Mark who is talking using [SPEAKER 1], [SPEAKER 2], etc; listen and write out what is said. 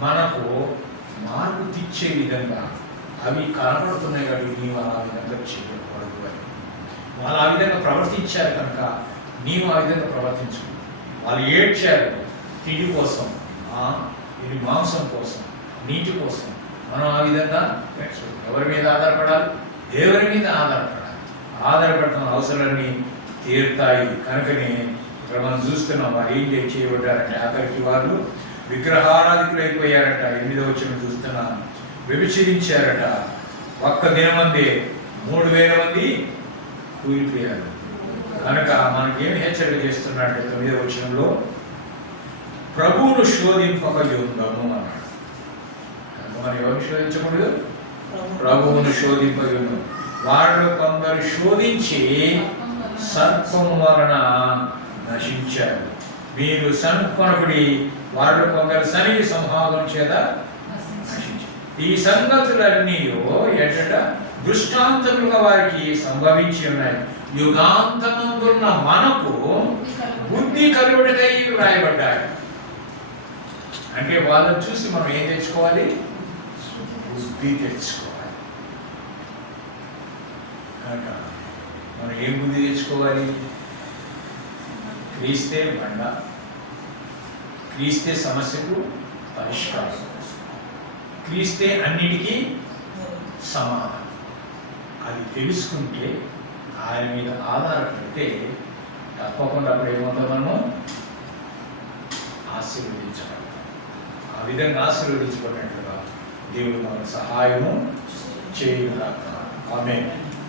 [SPEAKER 1] మనకు మార్పు తెచ్చే విధంగా అవి కనపడుతున్నాయి కాబట్టి నీవు ఆ విధంగా చేయకూడదు అని. వాళ్ళు ఆ విధంగా ప్రవర్తించారు కనుక నీవు ఆ విధంగా ప్రవర్తించు. వాళ్ళు ఏడ్చారు తిండి కోసం ఇది మాంసం కోసం నీటి కోసం మనం ఆ విధంగా ఎవరి మీద ఆధారపడాలి? దేవుని మీద ఆధారపడాలి. ఆధారపడటం అవసరాన్ని తీరుతాయి. కనుకనే ఇక్కడ మనం చూస్తున్నాం వారు ఏం చేయబడ్డారంటే ఆఖరికి వాళ్ళు విగ్రహారాధికులు అయిపోయారట. ఎనిమిదో వచ్చిన చూస్తున్నాను. వ్యభిచరించారట. ఒక్క దినమందే మూడు వేల మంది కూలిపోయారు. కనుక మనకి హెచ్చరిక చేస్తున్నాడు తొమ్మిదో వచనంలో ప్రభువును శోధింపక యుందము అన్నాడు. మనం ఎవరు శోధించకూడదు? ప్రభువును శోధింపక యుందము. వారిలో కొందరు శోధించి సర్పము వలన నశించారు. మీరు సన్కొనకుడి వారు కొందరు సని సంహారం చేత ఈ సంగతులన్నీ ఎట దృష్టాంతములుగా వారికి సంభవించి ఉన్నాయి. యుగాంతమందున్న మనకు బుద్ధి కలుగుడికై వ్రాయబడ్డాయి అంటే వాళ్ళని చూసి మనం ఏం తెచ్చుకోవాలి? బుద్ధి తెచ్చుకోవాలి. మనం ఏం బుద్ధి తెచ్చుకోవాలి? క్రీస్తే బండ క్రీస్తే సమస్యకు పరిష్కారం. క్రీస్తే అన్నిటికీ సమాధానం అది తెలుసుకుంటే ఆయన మీద ఆధారపడితే తప్పకుండా అప్పుడు ఏమవుతాం మనము? ఆశీర్వదించబడతాం. ఆ విధంగా ఆశీర్వదించబడినట్లుగా దేవుడు మనకు సహాయము చేయుగాక ఆమె